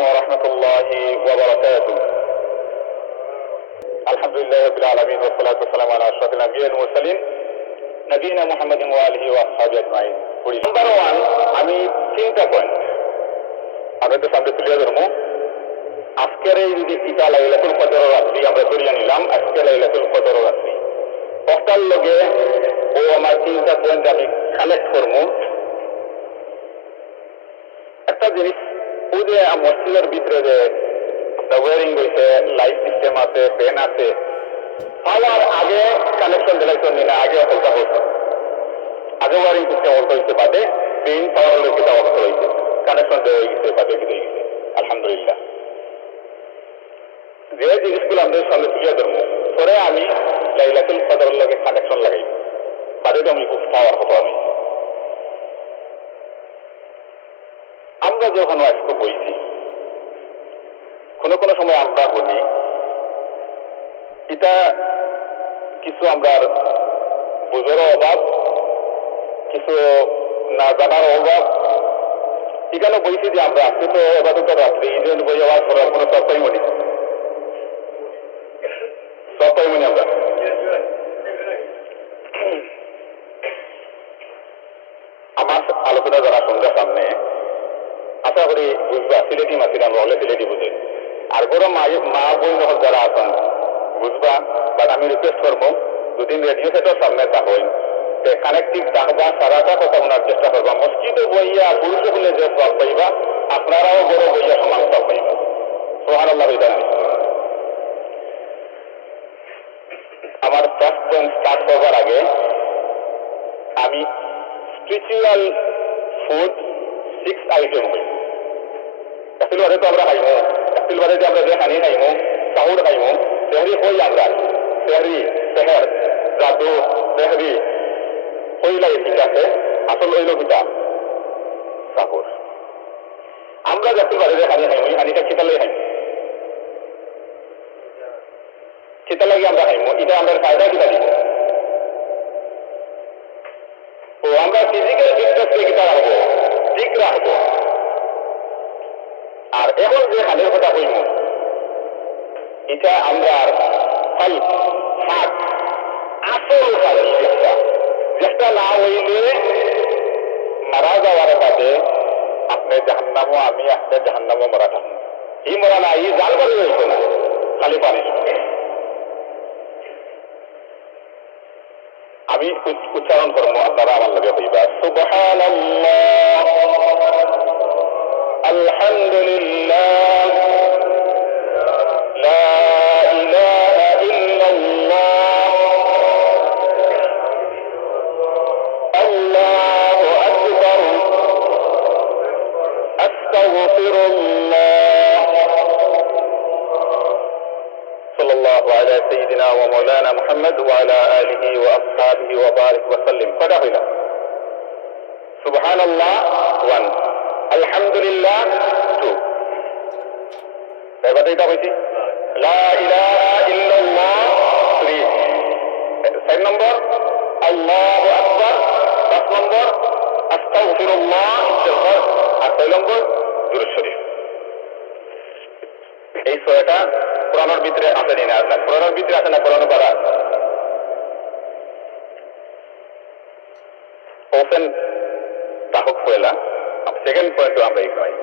ورحمة الله وبركاته. الحمد لله رب العالمين والصلاة والسلام على أشرف الأنبياء والمرسلين نبينا محمد وآله وأصحابه أجمعين. Number 1 আমি 3টা point আপনাদের সামনে তুলে ধরবো। আজকের এই যদি ইটা লাইলাতুল কদর রাত্রি আমরা ধরিয়া নিলাম, আজকে লাইলাতুল কদর রাত্রি পক্তার লগে ও আমার 3টা পয়েন্ট আমি কানেক্ট করবো। একটা জিনিস ও যে মসজিদের ভিতরে যে ওয়ারিং হয়েছে, লাইট সিস্টেম আছে, ফ্যান আছে, পাওয়ার আগে কানেকশন দিলাইতো না, আগে অকলটা হতো, আগে ওয়ারিং সিস্টেম অল্প হয়েছে, বাদে মেইন পাওয়ার লোক এটা অল্প হয়েছে, কানেকশন দেওয়া হয়ে গেছে, বাদে হয়ে গেছে। আলহামদুলিল্লাহ। যে জিনিসগুলো আমাদের সামনে তুলে ধরবো, পরে আমি লাইলাতুল কদরের লগে কানেকশন লাগাই, বাদে তো আমি খুব পাওয়ার হতো। আমরা যখন আজকে বইছি, কোনো সময় আমরা বলি এটা কিছু আমরা বুঝারও অভাব, কিছু না জানার অভাব। এখানে বইছি যে আমরা আজকে তো এবার তো রাত্রি ঈদের বই আবার করার কোনো সবটাই মনি আমরা আমার আলোচনা যারা শুনবে সামনে আশা করি বুঝবা, সিলেটি মাসির আমরা হলে সিলেটি বুঝে, আর বড় মা বই নহল যারা আছেন বুঝবা। বাট আমি রিকোয়েস্ট করবো দুদিন রেডিও সেটের সামনে থাকেন, কানেক্টিভ থাকবা, সারাটা কথা শোনার চেষ্টা করবা। মসজিদে বইয়া পুরুষ হলে যে সব পাইবা, আপনারাও বড় বইয়া সমান সব পাইবা। সুবহানাল্লাহ। আমার ফার্স্ট পয়েন্ট স্টার্ট করবার আগে আমি স্পিরিচুয়াল ফুড 6 আইটেম হই। একচুয়ালি বাদে তো আমরা খাইমু, একচুয়ালি বাদে যে আমরা যে খানি খাইমু, সাহুর খাইমু, সেহরি হই আমরা, সেহরি, সেহের, জাদু, সেহরি হইলাই ঠিক আছে, আসল হইল কিটা সাহুর। আমরা একচুয়ালি বাদে যে খানি খাইমু, এই খানিটা খিতালেই খাইমু, খিতা লাগি আমরা খাইমু, এটা আমরা ফায়দা কিটা দিব। তো আমরা ফিজিক্যাল ফিটনেসকে কিটা রাখবো, ঠিক রাখবো। আর এখন যে খানের কথা কইমু, এটা আমরা ফল শাক আসল খাই, যেটা না হইলে মারা যাওয়ার বাদে আপনি জাহান্নামও, আমি আপনি জাহান্নামও মরা থাকবো। এই মরা না, এই জাল বাড়ি হইতো না, খালি পানি। আমি উচ্চারণ করবো, আপনারা আমার লগে হইবা। সুবহানাল্লাহ, আলহামদুলিল্লাহ, লা ইলাহা ইল্লাল্লাহ, আল্লাহু আকবার, আস্তাগফিরুল্লাহ, সাল্লাল্লাহু আলা সাইয়্যিদিনা ওয়া মাওলানা মুহাম্মদ ওয়া আলা আলিহি ওয়া আসহাবিহি ওয়া বারিক ওয়া সাল্লিম। কয়টা হইল? সুবহানাল্লাহ 1, আলহামদুলিল্লাহ 2, এবারে এটা হইছে লা ইলাহা ইল্লাল্লাহ 3, 4 নম্বর আল্লাহু আকবার, 5 নম্বর আস্তাগফিরুল্লাহ, আর 6 নম্বর দুরূদ শরীফ। এই ছয়টা কোরআনের ভিতরে আছে না? কোরআনের ভিতরে আছে না? কোরআন পারা ওপেন তাহক পয়লা। সেকেন্ড পয়েন্ট আমরা এই নয়।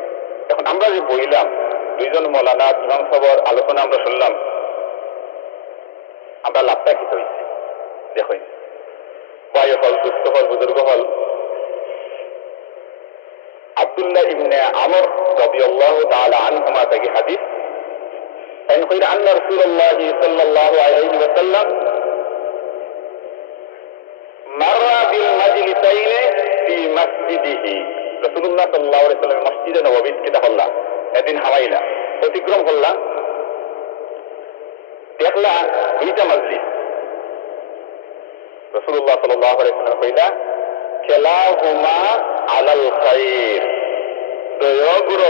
এখন আমরা যে বইলাম, দুইজন মৌলানা ইমাম সাহেবের আলোচনা আমরা শুনলাম, আমরা লাভটা কি হয়েছে দেখুন। বয়স হল, সুস্থ হল, বুজুর্গ হল। আব্দুল্লাহ ইবনে আমর রাদিয়াল্লাহু তাআলা আনহুমা থেকে হাদিস, أن رسول الله صلى الله عليه وسلم مر بالمجلسين في مسجده. রাসূলুল্লাহ সাল্লাল্লাহু আলাইহি ওয়াসাল্লাম মসজিদে নববীত কিতা হল্লা এদিন হাওয়াইলা অতিক্রম হল্লা, দেখলা দুইটা মজলিস। রাসূলুল্লাহ সাল্লাল্লাহু আলাইহি ওয়াসাল্লাম কইলা খেলাহুমা আলাল খাইর,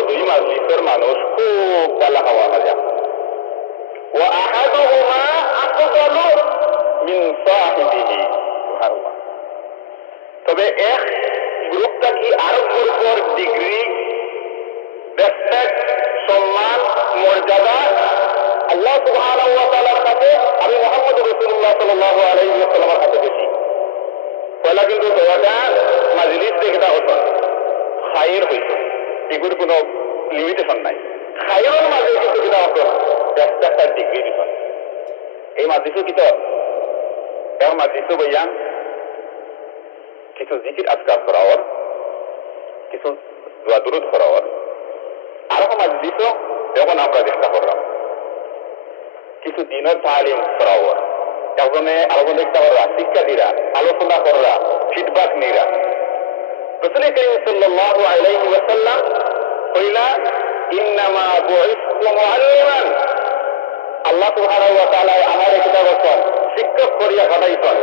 দুই মজলিসের মানুষ খুব ভালো হওয়া মজা। وأحدهما أفضل من صاحبه. সুবহানাল্লাহ। তবে এক গ্রুপটা কি আরেক গ্রুপের ডিগ্রি, রেসপেক্ট, মর্যাদা আল্লাহ সুবহানাহু ওয়া তাআলার কাছে আমি মুহাম্মদ রাসূলুল্লাহ সাল্লাল্লাহু আলাইহি ওয়াসাল্লামের কাছে বেশি পয়লা কিন্তু দোয়াটা মাজলিস থেকে এটা হতো খায়ের হইতো এগুলোর কোনো লিমিটেশন নাই খায়ের মাঝে কিন্তু কিনা হতো একটা ডিগ্রি দিত এই মাজলিসও কিতো এবং মাজলিসও বইয়া কিছু জিকির আজকার করাওয়ার কিছু দোয়া দুরুদ করাওয়ার আরো মাজলিসও যখন আমরা চেষ্টা করলাম কিছু দিনের তালিম করাওয়ার একজনে আরো দেখতে পাররা শিক্ষা দিরা আলোচনা কররা ফিডব্যাক নিরা রাসূল কারীম সাল্লাল্লাহু আলাইহি ওয়াসাল্লাম কইলা ইন্নামা বুইসতু মুআল্লিমান আল্লাহ সুবহানাহু ওয়া তাআলা আমারে কিতাব বলেন শিক্ষক করিয়া পাঠাইছেন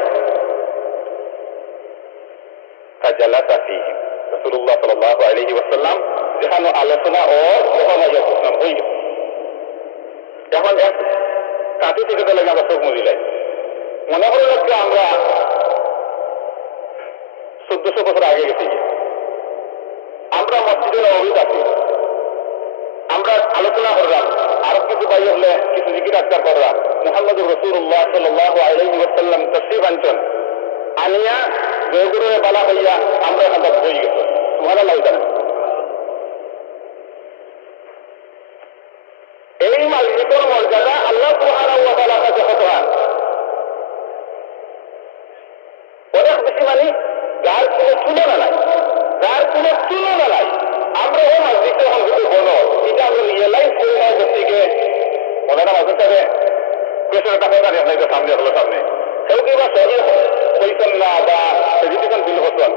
ফাজালাতা ফীহি রাসূলুল্লাহ সাল্লাল্লাহু আলাইহি ওয়াসাল্লাম যেখানে আলোচনা ও ওখানে ইসলাম হই গেছে এখন এক কাটি থেকে তো লাগে আমরা চোখ মুজিলাই মনে করে লাগছে আমরা 1400 বছর আগে গেছি আমরা মসজিদে নববী আছি আমরা আলোচনা করলাম আরো কিছু পাই হলে কিছু জিকির আজকার করলাম মুহাম্মদুর রাসূলুল্লাহ সাল্লাল্লাহু আলাইহি ওয়াসাল্লাম তাশরীফ আনছেন আনিয়া জয়গুরুরে বালা হইয়া আমরা এখান থেকে হয়ে গেছি সুবহানাল্লাহ জানেন এই মাজলিসের মর্যাদা আল্লাহ সুবহানাহু ওয়া তাআলার কাছে কত অনেক বেশি মানে যার কোনো তুলনা নাই যার কোনো তুলনা নাই আমরা ও মাজলিসে এখন যদি বলো এটা আমরা রিয়েলাইজ করি না ব্যক্তিকে ওনারা মাঝে সাথে পেছনে টাকা দাঁড়িয়ে আপনাকে সামনে হলো সামনে কেউ কি বা সহি হইতেন না বা রেজিস্ট্রেশন বিল হতেন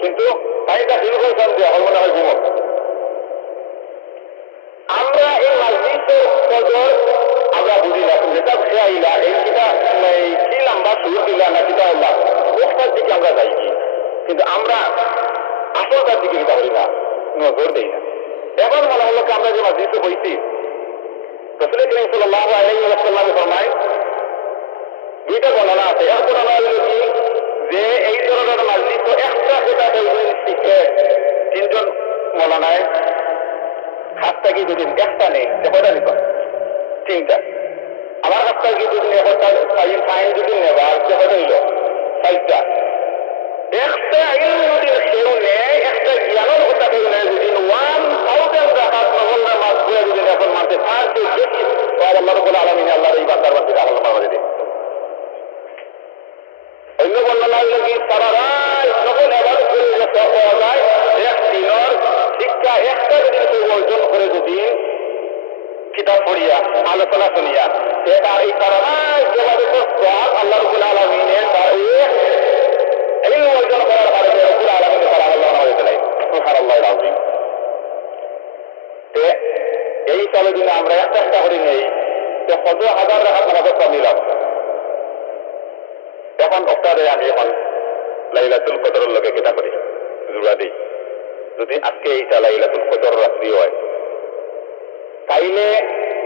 কিন্তু তাই তা বিল হয়েছেন যে হল মনে হয় ঘুমক আমরা এই মাজলিসের কদর আমরা বুঝি না যেটা খেয়াইলা এই কিটা কি লম্বা সুর দিলা না কিটা হল্লা ওটার দিকে আমরা যাই কিন্তু আমরা আসলটার দিকে কিটা করি না নজর দেই না এখন মনে হলো আমরা যে মাজলিসে বইছি রাসূল কারীম সাল্লাল্লাহু আলাইহি ওয়াসাল্লাম ফরমায় দুইটা বর্ণনা আছে এক বর্ণনা হলো কি যে এই ধরনের মাজলিস তো একটা কথা বলবেন শিখে তিনজন মৌলানায় হাতটা কি দুদিন একটা নেই কটা নিত তিনটা আমার হাতটা কি দুদিন একটা ফাইন যদি নেবার কটা হইল 4টা একটা ইলম যদি কেউ নেয় একটা জ্ঞানের কথা কেউ নেয় যদি 1000 রাকাত নফল নামাজ পড়ে যদি এখন মানতে তার চেয়ে বেশি তাহলে আল্লাহ রাব্বুল আলামিন আল্লাহর এই বান্দার মধ্যে আমল মারা দেবে অন্য বর্ণনা হইল কি সারা রাত নফল ইবাদত করে যে সওয়াব পাওয়া যায় এক দিনের শিক্ষা একটা যদি কেউ অর্জন করে যদি কিতাব পড়িয়া আলোচনা শুনিয়া সেটা এই সারা রাত ইবাদতের সওয়াব আল্লাহ রাব্বুল আলামিনের তার এই অর্জন করার কারণে রব্বুল আলামিন তার আমল নামা হয়ে যায় সুবহানাল্লাহিল আযীম এই সালে দিনে আমরা একটা করি নেই যে কত হাজার রাকাত নামাজ নিলাম এখন অক্টারে আমি এখন লাইলাতুল কদরের লগে কিতা করি জোড়া দিই যদি আজকে এইটা লাইলাতুল কদর রাত্রি হয় তাইলে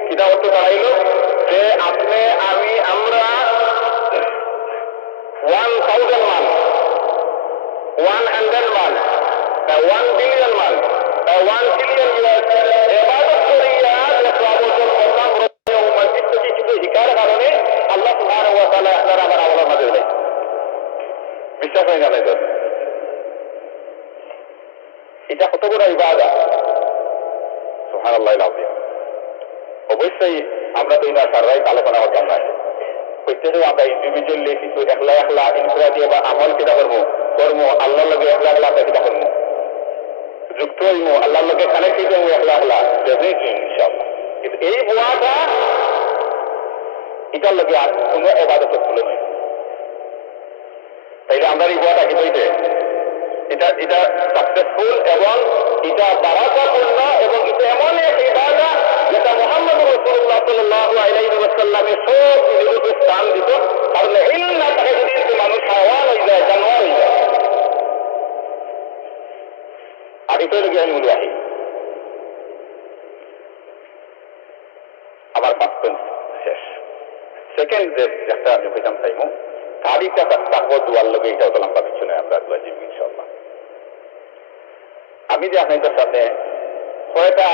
কিতা অর্থ দাঁড়াইল যে আপনি আমি আমরা 1000 মান 100 মান 1 বিলিয়ন মান 1 ট্রিলিয়ন ইবাদত করিয়া যে সওয়াবের কথা বলতে মসজিদ থেকে কিছু শিকার কারণে আল্লাহ সুবহানাহু ওয়া তাআলা আপনার আমার আমলের মাঝে দেয় বিশ্বাস হয় না তো এটা কত বড় ইবাদত সুবহানাল্লাহিল আযীম অবশ্যই আমরা তো এটা সারাই আলোচনা করতাম না প্রত্যেকে আমরা ইন্ডিভিজুয়ালি কিছু একলা একলা ইনফ্রা দিয়ে বা আমল কিনা করবো কর্ম আল্লাহর লগে একলা একলা কিনা করবো যুক্ত হইমো আল্লাহর লগে কানেক্ট হইতে একলা একলা ডেফিনেটলি ইনশাআল্লাহ কিন্তু এই বোয়াটা এটার লগে আর কোনো ইবাদত খুলে নয় তাইলে আমরা এই বোয়াটা কি হইতে এটা সাকসেসফুল এবং এটা বারাকাতুল্লাহ এবং এটা এমন এক ইবাদত যেটা মুহাম্মদ রাসূলুল্লাহ সাল্লাল্লাহু আলাইহি ওয়াসাল্লামের সব নিরুপে স্থান দিত কারণ ইলম না থাকে যদি মানুষ হায়াওয়ান হয়ে যায় জানোয়ার হয়ে যায় আর এটা হলো জ্ঞান মুলাহি আমার পাঁচ শেষ সেকেন্ড যে একটা আমি কইতাম চাইমু তারিখটা তাকওয়া দুয়ার লগে এটাও তো লম্বা পিছনে আমরা দোয়া জিবি ইনশাআল্লাহ আমি যে আপনাদের সামনে কয়টা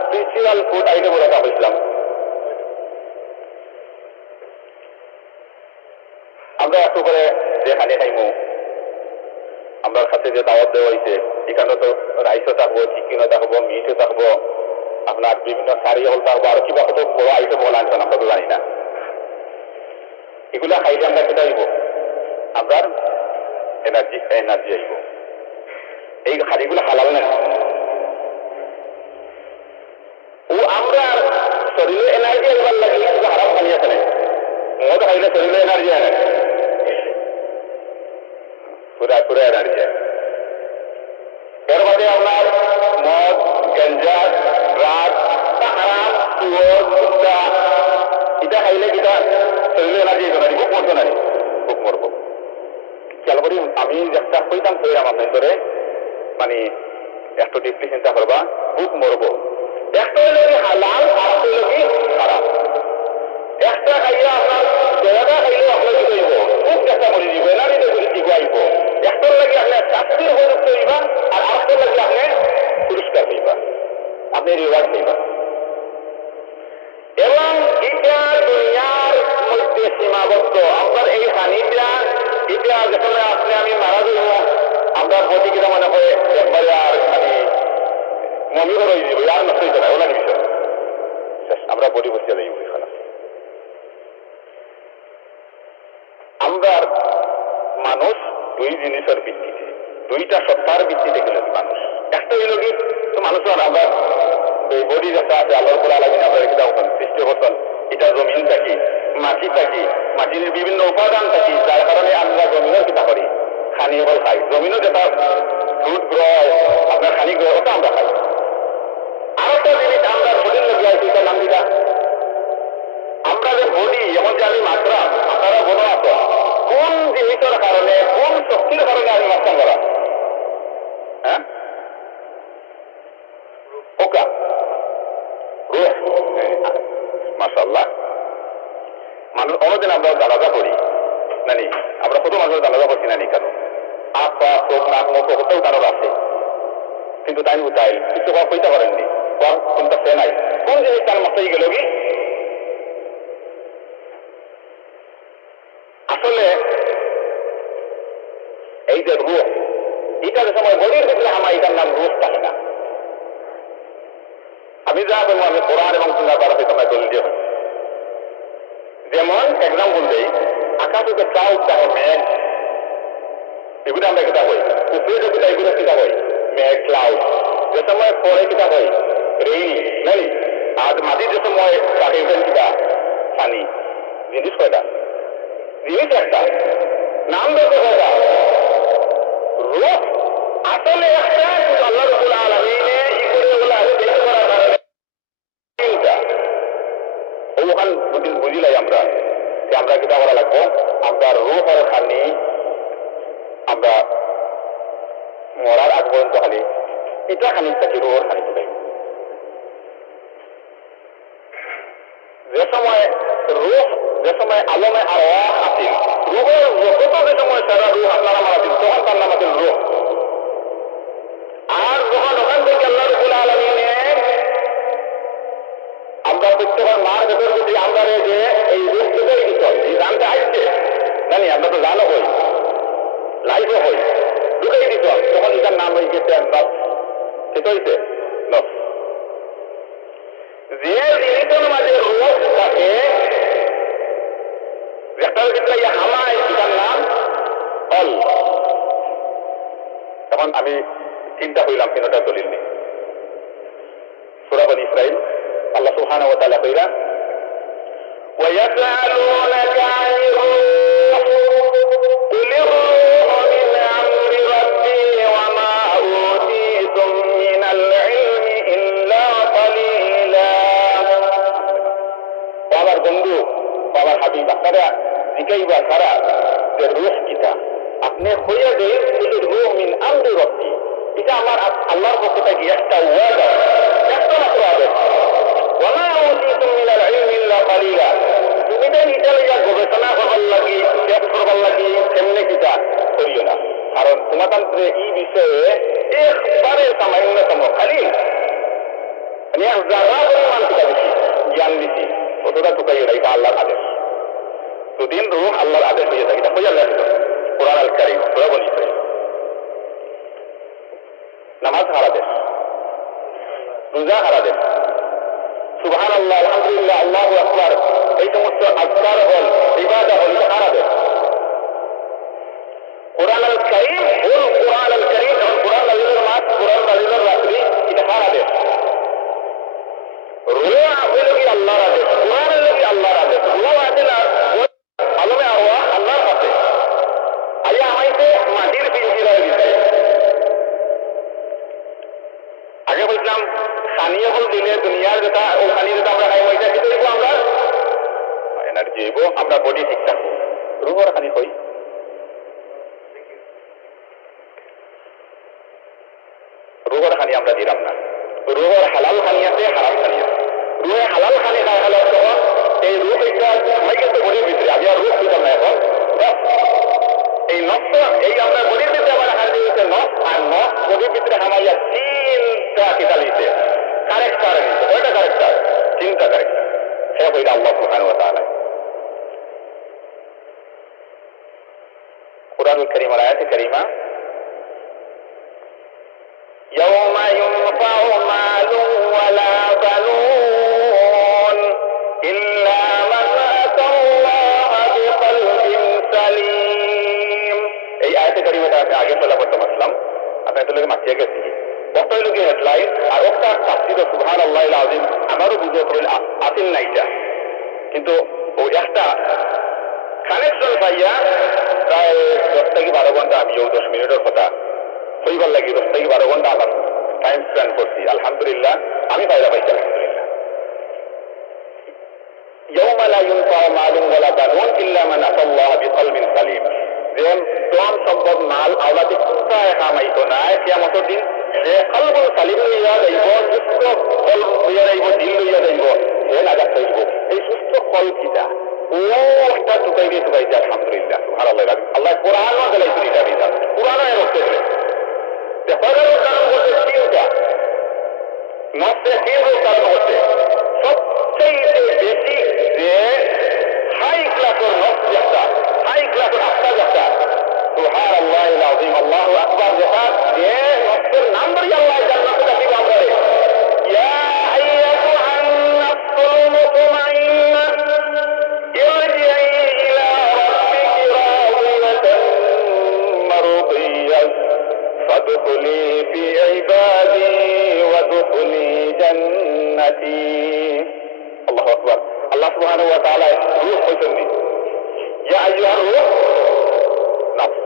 স্পিরিচুয়াল ফুড আইটেম রাখা হয়েছিলাম আমরা একটু করে যে খানি খাইমু আমার কাছে যে দাওয়াত দেওয়া হয়েছে এখানে তো রাইসও থাকবো, চিকেনও থাকবো, মিটও থাকবো, আপনার বিভিন্ন শাড়ি হল থাকবো, আরো কিবা কত বড় আইটেম হল আনছেন আমরা তো জানি না। এগুলা খাইলে আমরা কেটে আইব, আপনার এনার্জি আইব। এই খাড়িগুলো হালাল না, ও আমরা শরীরে এনার্জি আইবার লাগে কিছু হারাম খালি আছে না, মদ খাইলে শরীরে এনার্জি আনে, পুরা এনার্জি আনে। এর মধ্যে আপনার মদ, গঞ্জা, ড্রাগ, হারাম, সুর, কুত্তা, এটা খাইলে কিটা শরীরে এনার্জি আইব না, খুব মরতো না, খুব মরবো। খেয়াল করি আমি একটা কইতাম কইরাম আপনার ধরে মানে একটু ডিপলি চিন্তা করবা, খুব মরবো। একটা হইল কি হালাল, আর একটা হইল কি খারাপ। একটা খাইলে আপনার জয়াটা খাইলে আপনার কি হইব, খুব চেষ্টা করে দিব, এনার্জিতে করে দিব আইব। একটার লাগে আপনার শাস্তির উপযুক্ত হইবা, আর আরেকটার লাগে আপনি পুরস্কার হইবা, আপনি রিওয়ার্ড হইবা। এবং এটা দুনিয়ার মধ্যে সীমাবদ্ধ। আপনার এই হানিটা এটা যেখানে আপনি আমি মারা যাইব, আমরা প্রতিক্রিয়া মনে হয় একবারে আর মানে মমি করে দিব, আর নষ্ট হইতে না, ওলা বিষয় আমরা বডি বসিয়ে যাইব। এখানে আমরা মানুষ দুই জিনিসের ভিত্তিতে, দুইটা সত্তার ভিত্তিতে গেল মানুষ। একটা হইল কি মানুষের আমরা এই বডি যেটা আছে আল্লাহর উপর আলামিন আমরা এটা সৃষ্টি করতেন, এটা জমিন থাকি, মাটি থাকি, মাটির বিভিন্ন উপাদান থাকি, যার কারণে আমরা জমিনের কিতা করি, খানি ফল খাই। জমিনও যেটা ফ্রুট গ্রো হয়, আপনার খানি গ্রো ওটা আমরা খাই। আর একটা জিনিস আমরা বডির লোক আছে, এটার নাম দিটা আমরা যে বডি, এখন যে আমি মাত্রা আপনারা বড় আছো, কোন জিনিসের কারণে, কোন শক্তির কারণে আমি মাত্রা করা, হ্যাঁ ওকা রুহ, মাশাআল্লাহ। মানুষ অন্যদিন আমরা জানাজা করি নানি, আমরা কত মানুষের জানাজা করছি নানি, কেন আখ পা চোখ নাক মুখ হতেও কারোর আছে, কিন্তু তাই উঠাই কিছু কইতে পারেননি, কোনটা সে নাই, কোন জিনিস তার মাথায় গেল কি আসলে এই যে রুহ, এটার সময় বডির ভিতরে আমার এটার নাম রুহ থাকে না। আমি যা বলবো আমি কোরআন এবং সুন্নাহ দ্বারা সময় দলিল দিয়ে, যেমন এক্সাম্পল দেই, আকাশে যে ক্লাউড থাকে, মেঘ, এগুলো আমরা কিতা হই, উপরে যেগুলো এগুলো কিতা হই মেঘ, ক্লাউড, যে সময় পরে কিতা হই রেইন, নাই, আর মাটি যে সময় থাকে কিতা পানি। জিনিস কয়টা? জিনিস একটা, নাম দেখো কয়টা? রূহ আসলে একটা, কিন্তু আল্লাহ রাব্বুল আলামিনে ই করে বলা চেঞ্জ করার কারণে তিনটা। ওখান বুঝিলাই আমরা যে আমরা কিতা করা লাগবো, আমরা রূহ আর খানি আমরা মরার আগ পর্যন্ত খালি এটা খানিক থাকি, রুহর খানিক থাকি। যে সময় রুহ, যে সময় আলমে আর আসিল, রুহের জগত যে সময় সারা রুহ আপনারা মারাছিল, তখন তার নাম আছিল রুহ। আর যখন ওখান থেকে আল্লাহ রাব্বুল আলামিনে আমরা প্রত্যেকের মার ভেতর যদি আমরা যে এই রূপ ঢুকাই দিত, এই জানতে আসছে জানি, আমরা তো জানো হই, লাইফও হই, ঢুকাই দিত, তখন এটার নাম হয়ে গেছে নফস। ঠিক হয়েছে নফস। যে জিনিসের মাঝে রূহ থাকে, যেটার ভিতরে হামায়, এটার নাম কল। তখন আমি চিন্তা করিলাম তিনটা দলিল নেই। সূরা বনী ইসরাঈল আল্লাহ সুবহানাহু ওয়া তাআলা কইরা وَيَسْأَلُونَكَ عَنِ الرُّوحِ قُلِ الرُّوحُ مِنْ أَمْرِ رَبِّي وَمَا أُوتِيتُم مِّنَ الْعِلْمِ إِلَّا قَلِيلًا। আমার বন্ধু, আমার হাবিব, আপনারা জিজ্ঞাসা করা যে রূহ কিটা, আপনি হইয়া দেন রূহ মিন আমরি রব্বি, এটা আমার আল্লাহর পক্ষ থেকে একটা ওয়াদা, একটা মাত্র আদেশ। ওয়ামা উতীতুম মিনাল ইলমি ইল্লা কালিলা, তুমি দেন এটা লইয়া গবেষণা করবার লাগি, শেষ করবার লাগি কেমনে কিটা করিও না, কারণ তোমাদের এই বিষয়ে একবারে সামান্যতম খালি আমি যারা পরিমাণ কিটা দিচ্ছি, জ্ঞান দিচ্ছি, অতটা টুকাইও না, এটা আল্লাহর আদেশ। দুদিন রুহ আল্লাহর আদেশ হয়ে থাকে, এটা হয়ে যায় কোরআন আল কারীম সূরা বনী ইসরাঈল। নামাজ কার আদেশ? রোজা কার আদেশ? সুবহানাল্লাহ, আলহামদুলিল্লাহ, আল্লাহু আকবার, এই সমস্ত আজকার হল, ইবাদত হল, এটা কার আদেশ? কোরআন আল কারীম, বল কোরআন আল কারীম, এবং কোরআন নাযিলের মাস, কোরআন নাযিলের রাত্রি, এটা কার আদেশ? রোয়া হইল কি আল্লাহর আদেশ, কোরআন হইল কি আল্লাহর আদেশ। রোয়া আদেশ আলমে আরওয়াহ আল্লাহর কাছে আইয়া আমাইতে মাটির পিঞ্জিরায় দিতে। আগে বলছিলাম খানিয়ে হল দিলে দুনিয়ার যেটা ও খানি যেটা আমরা খাই ওইটা কি করবো, আমরা এনার্জি হইব, আমরা বডি ঠিক থাকবো। রুহর খানি হই, রুহর খানি আমরা দিলাম না। রুহর হালাল খানি আছে, হারাম খানি আছে। রুহে হালাল খানি খাই হলে তখন এই রুহ এটা আমি কিন্তু বডির ভিতরে, আমি আর রুহ দিতাম না এখন। এই নষ্ট এই আমরা বডির ভিতরে আমার হাত দিয়েছে নখ, আর নখ বডির ভিতরে হামাইয়া তিনটা কিতা দিতে কারেক্টার দিতে। ওইটা কারেক্টার, তিনটা কারেক্টার, সে হইল আল্লাহ সুবহানাহু ওয়া তাআলা। কুরআনুল কারীমের আয়াতে কারীমা يوم ينفع مال ولا بنون إلا من أتى الله بقلب سليم। এই আয়াতে কারিমাটা আমি আগে চলা করতাম আসলাম, আপনার তো লোকে মাতিয়ে গেছি অতই লোকে হেডলাইন আর ওটা তাফসীর সুবহানাল্লাহিল আযীম আমারও বুঝে পড়ল আসেন না এটা, কিন্তু ওই একটা কানেকশন পাইয়া প্রায় 10 থেকে 12 ঘন্টা, আমি 10 মিনিটের কথা হইবার লাগি 10 থেকে 12 ঘন্টা আমার টাইম স্পেন্ড করছি। আলহামদুলিল্লাহ আমি ফায়দা পাইছি, আলহামদুলিল্লাহ। ইয়াউমা লা ইউনফাউ মালুন ওয়ালা বানুন ইল্লা মান আতাল্লাহ বিকলবিন সালিম। যে ধন সম্পদ মাল আওলাদে কোথায় কামাইতো না, কিয়ামতের দিন যে কলবুল সালিম লইয়া যাইব, সুস্থ কল লইয়া যাইব, দিল লইয়া যাইব, সে নাজাত পাইব। এই সুস্থ কল কিটা ও একটা টুকাই দিয়ে টুকাইছে, আলহামদুলিল্লাহ, সুবহানাল্লাহ। আল্লাহ কোরআনও দিলাইছে এটা বিধান, কোরআনও রক্ষে দিলে হজারো কারণ করছে তিনটা, নফসে তিনও কারণ করছে। সবচেয়ে বেশি যে হাই ক্লাসের নফস যেটা, হাই ক্লাসের আত্মা যেটা, সুবহানাল্লাহিল আযীম, আল্লাহু আকবার, যেটা যে নফসের নাম ধরে আল্লাহ জান্নাতে রাখিব আমরা রে। ইয়া আইয়াতুহান নাফসুল মুতমাইন্না ইরজিই ইলা রাব্বিকি রাদিয়াতান মারদিয়াহ فادخلي في عبادي وادخلي جنتي। الله أكبر। الله سبحانه وتعالى روح হইছেন ইয়া আইয়ুহার রূহ নফস।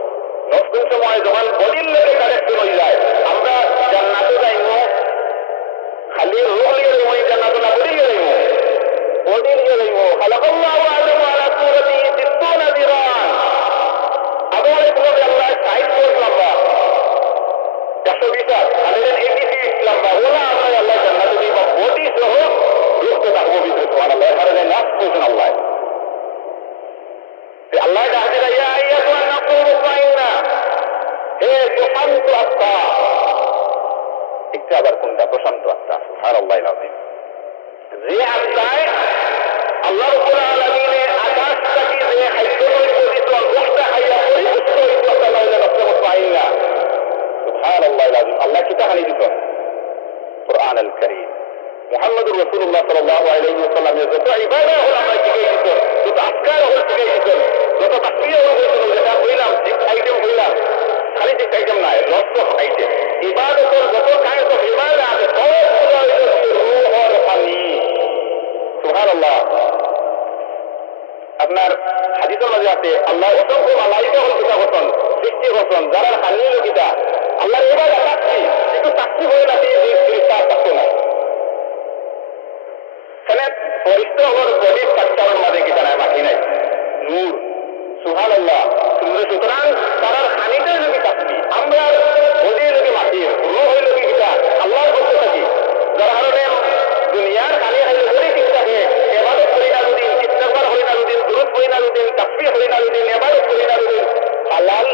নফস কোন সময় যখন বডির লগে কানেকশন হয়ে যায়, আমরা জান্নাতে যাইবো, খালি রূহ লিয়ে যাইবো, জান্নাতে না বডি লিয়ে যাইবো, বডি লিয়ে যাইবো। খালাকাল্লাহু আদম আলা সূরাতিহি 60 যিরান। আদম আলাইহিস সালাম আল্লাহ 60 ফুট লম্বা, 120 180 লম্বা, ওলা আমরা আল্লাহ জান্নাতে দিব, বডি সহ রূহকে রাখবো ভিতরে। সুবহানাল্লাহ, এর কারণে নাফস বলছেন আল্লাহ। আল্লাহ ডাকে ইয়া আইয়াতুহান নাফসুল মুতমাইন্না, হে প্রশান্ত আত্মা। একটা আবার কোনটা? প্রশান্ত আত্মা। সুবহানাল্লাহিল আযীম। যে আত্মায় আল্লাহ রাব্বুল আলামিনের আকাশ থেকে যে হাইড্রোজেন পজিশন রূহটা হাইয়া পরিপুষ্ট হইতো, আল্লাহ নাফসুল মুতমাইন্না। সুবহানাল্লাহিল আযীম। আল্লাহ কিতাব আনি দিত কুরআন আল কারীম, মুহাম্মদুর রাসূলুল্লাহ সাল্লাল্লাহু আলাইহি ওয়াসাল্লামের যত ইবাদত হল আমরা শিখিয়ে দিত, যত আজকার হল শিখিয়ে দিত, যত তাকবীর হল বলছিল, যেটা কইলাম 6 আইটেম কইলাম, খালি 6 আইটেম নাই, লক্ষ আইটেম ইবাদতের যত কাজ অফ ইবাদত আছে সবগুলো হইল রূহর পানি। সুবহানাল্লাহ। আপনার হাদিসের মাঝে আছে আল্লাহ অসংখ্য মালাইকা হল কিতা করতেন, সৃষ্টি করতেন, যারা হানি হল কিতা আল্লাহর ইবাদত থাকছি, কিন্তু তাকবীর হয়ে না দিয়ে ফেরেশতা থাকতো না। ফেরেশতা হল বডির স্ট্রাকচারের মাঝে কিতা নাই, বাকি নাই, নূর। সুবহানাল্লাহ। সুতরাং তারার হানিটাই যদি তাকবীর, আমরা বডি যদি মাটির, রূহ হইল কি কিতা আল্লাহর পক্ষ থেকে, যার কারণে দুনিয়ার হানি হইলে বডি ঠিক থাকে, ইবাদত করি না যদি, ইস্তেগফার করি না যদি, দুরূদ পড়ি না যদি, তাকবীর করি না যদি, ইবাদত করি না যদি, হালাল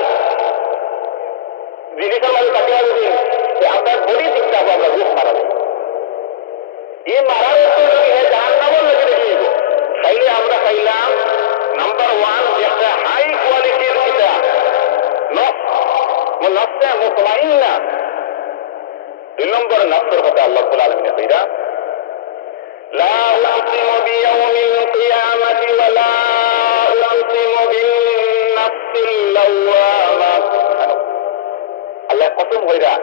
জিনিসের মাঝে তাকে না যদি, আপনার বডি ঠিক থাকবো, আমরা রূহ মারা যাবো। এই মারার অর্থ যদি জাহান্নামের লোকে দেখে নিব, খাইলে আমরা খাইলাম, নাম নাম্বার ওয়ান একটা হাই কোয়ালিটির কিতাব নফসে মুতমাইন্না। 2 নম্বর নফসের কথা আল্লাহ রাব্বুল আলামিন কইরা লা উকসিমু বিয়াউমিল কিয়ামাতি ওয়া লা উকসিমু বিন নাফসিল লাওয়ামা। আল্লাহ কসম কইরা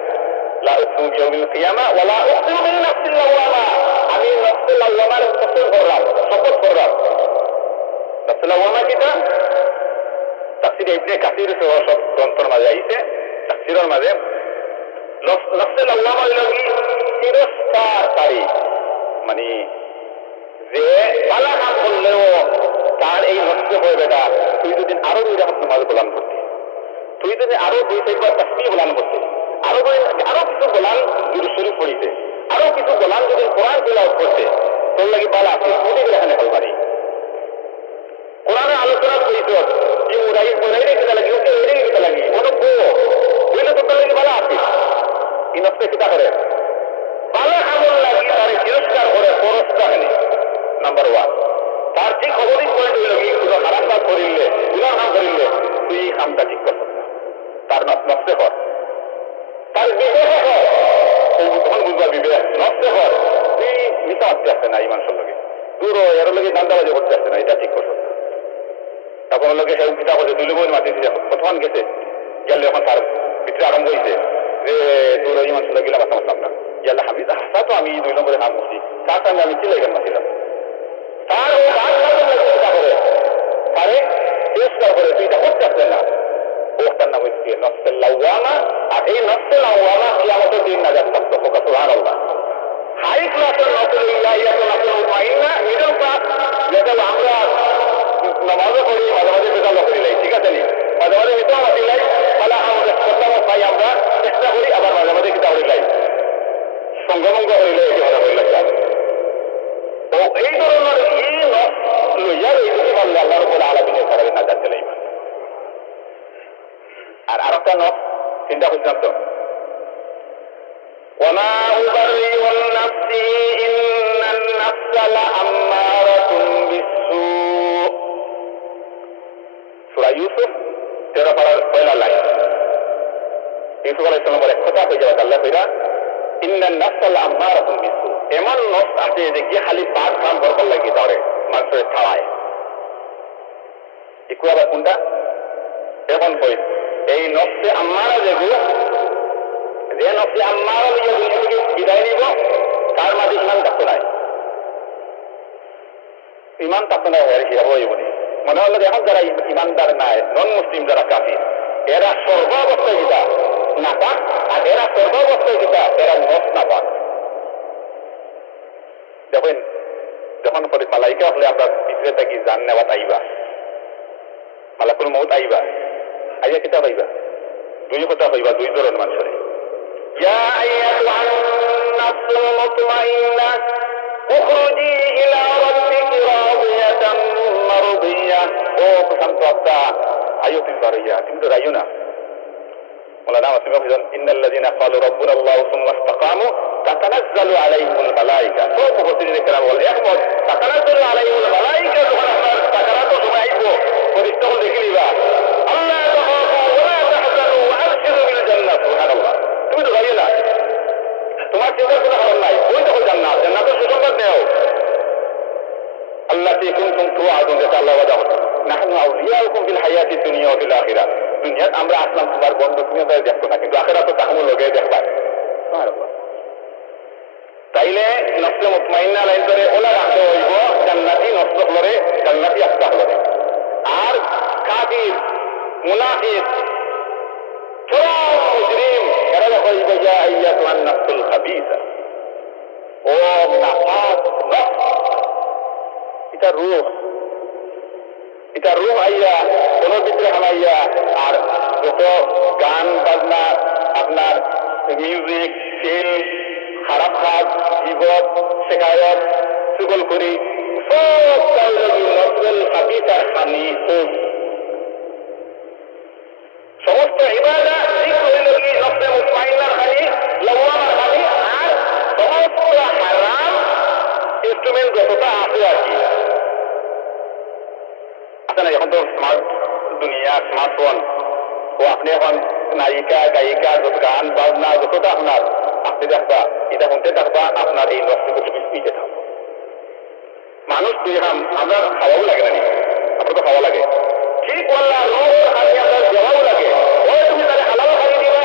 লা উকসিমু বিয়াউমিল কিয়ামা ওয়া লা উকসিমু বিন নাফসিল লাওয়ামা, আমি নফসিল লাওয়ামার কসম করলাম, শপথ করলাম। নফসিল লাওয়ামা কিটা? তাফসীর ইবনে কাসির সহ সব গ্রন্থের মাঝে আইছে। তাফসীরের মাঝে নফসিল লাওয়ামা লাগি তিরস্কারকারী, মানে যে ভালো কাম করলেও তার এই নষ্ট হয়ে বেটা তুই যদি আরো 2 রাকাত নামাজ গোলাম করতে, তুই যদি আরো 2-3বার তাসবিহ গোলাম করতে, আরো কিছু গোলাম দুরূদ শরীফ পড়িতে, আরো কিছু গোলাম যদি কোরআন তিলাওয়াত করতে, তোর লাগি ভালো আছে। তুই এখানে হলবারি কোরআনের আলোচনা করিত যে উড়াই কিতা লাগি, ওকে এড়িয়ে কিতা লাগি, কোনো বুঝলে তোর লাগি ভালো আছে। এই নষ্ট কিতা করে ভালো আমল লাগি তার তিরস্কার করে পুরস্কার নেই। নাম্বার ওয়ান তার ঠিক অপোজিট পয়েন্ট হইল কি কোনো খারাপ কাজ করিলে, গুনাহ কাম করিলে তুই এই কামটা ঠিক করছ না, তার নষ্ট কর, তার বিবেক কর, তখন বুঝবা বিবেক নষ্ট কর, তুই মিশা আসতে আসছে না এই মানুষের লগে, তোর এর লগে দান্দাবাজি করতে আসছে না, এটা ঠিক করছ না। তখন লোকে সে কিতা করছে, তুই বই মাটি দিয়ে প্রথম গেছে গেলে যখন তার ভিতরে আরম্ভ হয়েছে যে তোর এই মানুষের লগে বাঁচা মারতাম না, ইয়াল্লা হামিদ হাসা তো আমি 2 নম্বরে কাম করছি, তার সঙ্গে আমি চিলাই কেন মাছিলাম, তার চিন্তা করে তারে তিরস্কার করে তুই এটা করতে আসলেন না, ওটার নাম হচ্ছে নফসে লাওয়ামা। আর এই নফসে লাওয়ামা কিয়ামতের দিন নাজাত প্রাপ্ত হোক, সুবহানাল্লাহ। হাই ক্লাসের নফসে নফসে মুতমাইন্না, মিডল ক্লাস যেটা আমরা নামাজও করি মাঝে মাঝে বেদাল করি লাই, ঠিক আছে নি, মাঝে মাঝে মিটাও মাতি লাই, তাহলে আমাদের শ্রদ্ধা পাই আমরা চেষ্টা করি, আবার মাঝে মাঝে কিতা করি লাই সঙ্গভঙ্গ হইলে এটি হরা হইলে যায়। তো এই ধরনের এই নফস লইয়া এই যদি পারলে আল্লাহ রাব্বুল আলামিনের কারণে নাজাত দিলে ইমান। আর আরেকটা নফস চিন্তা করছিলাম তো ওয়ামা উবাররিউ নাফসি ইন্নান নাফসা লাআম্মারাতুন বিসসু। সূরা ইউসুফ 13 পারার পয়লা লাইন। ইউসুফ আলাইহিস সালামের এক কথা হয়ে যাওয়া আল্লাহ কইরা ইন্নান নাফসা লাআম্মারাতুন বিসসু, এমন নফস আছে যে কি খালি পাপ কাম করবার লাগি ধরে মানুষের ছাড়ায়। একটু আবার কোনটা এখন কই এই নফসে আম্মারা যেগুলো, যে নফসে আম্মারা নিয়ে দুনিয়া থেকে বিদায় নিব তার মাঝে ইমান থাকতো নাই, ইমান থাকতো না হয়ে হিসাব হইব নি। মনে হলো এখন যারা ইমানদার নাই, নন মুসলিম যারা কাফির, এরা সর্বাবস্থায় গীতা নাপাক, আর এরা সর্বাবস্থায় গীতা এরা নফস নাপাক। দেখেন যখন মালাইকা হলে আমরা ভিতরে থাকি জান নেওয়া আইবা, মালাকুল মউত আইবা, আইয়া কিতাব আইবা 2 কথা হইবা 2 ধরনের মানুষের। ইয়া আইয়াতুহান নাফসুল মুতমাইন্না উখরুজি ইলা রাব্বিকি রাদিয়াতাম মারদিয়া। ও শান্ত আত্মা আইও তুমি বাড়িয়া, তুমি তো রাইও না। مولانا واسمه بيقول ان الذين قالوا ربنا الله ثم استقاموا تتنزل عليهم الملائكه. سوف تفسير الكلام والاحمد تتنزل عليهم الملائكه سبحان سكرات سمعيكو ورستقل ذكريبا الله تخافوا ولا تحزنوا وابشروا بالجنه. سبحان الله তুমি তো রাইও না, তোমার চিন্তার কোনো কারণ নাই, ওই দেখো জান্নাত, জান্নাতের সুসংবাদ নেও। التي كنتم توعدون, যেটা আল্লাহ ওয়াদা করছেন, নাহনু আউলিয়াউকুম ফিল হায়াতিদ দুনিয়া ওয়া ফিল আখিরাহ। দুনিয়াত আমরা আসলাম তোমার বন্ধু, তুমি আমাদের দেখতো না, কিন্তু আখিরাতে তাহমুল লগে দেখবা। সুবহানাল্লাহ। তাইলে নফসে মুতমাইন্না লাইন ধরে ওলা রাখতে হইব জান্নাতি নফস হলরে, জান্নাতি আত্মা হলরে। আর কাফির মুনাফিক চরম মুজরিম এরা হইব ইয়া আইয়াতুহান নাফসুল খাবিসা, ও নাফাক নফস, এটা রূহ আইয়া কোন ভিতরে হামাইয়া। আর যত গান বাজনা, আপনার মিউজিক, ফিল্ম, খারাপ কাজ, বিপদ, শেখায়ত, চুগল করি, সব নফসুল খাবিসার খানি খুব সমস্ত ইবাদত ঠিক হইল কি নফসে মুতমাইন্নার খানি, লাওয়ামার খানি। আর সমস্ত হারাম ইনস্ট্রুমেন্ট যতটা আছে আর কি আছে না, এখন তো স্মার্ট দুনিয়া, স্মার্টফোন, ও আপনি এখন নায়িকা গায়িকা গান বাজনা যতটা আপনার আপনি দেখবা, এটা শুনতে থাকবা, আপনার এই নষ্টকে তুমি পিঠে থাকবো। মানুষ তুই আমরা খাওয়াও লাগে না, আপনার তো খাওয়া লাগে, ঠিক বললা আপনার দেওয়াও লাগে। ওই তুমি তাহলে হালাল খালি দিবা,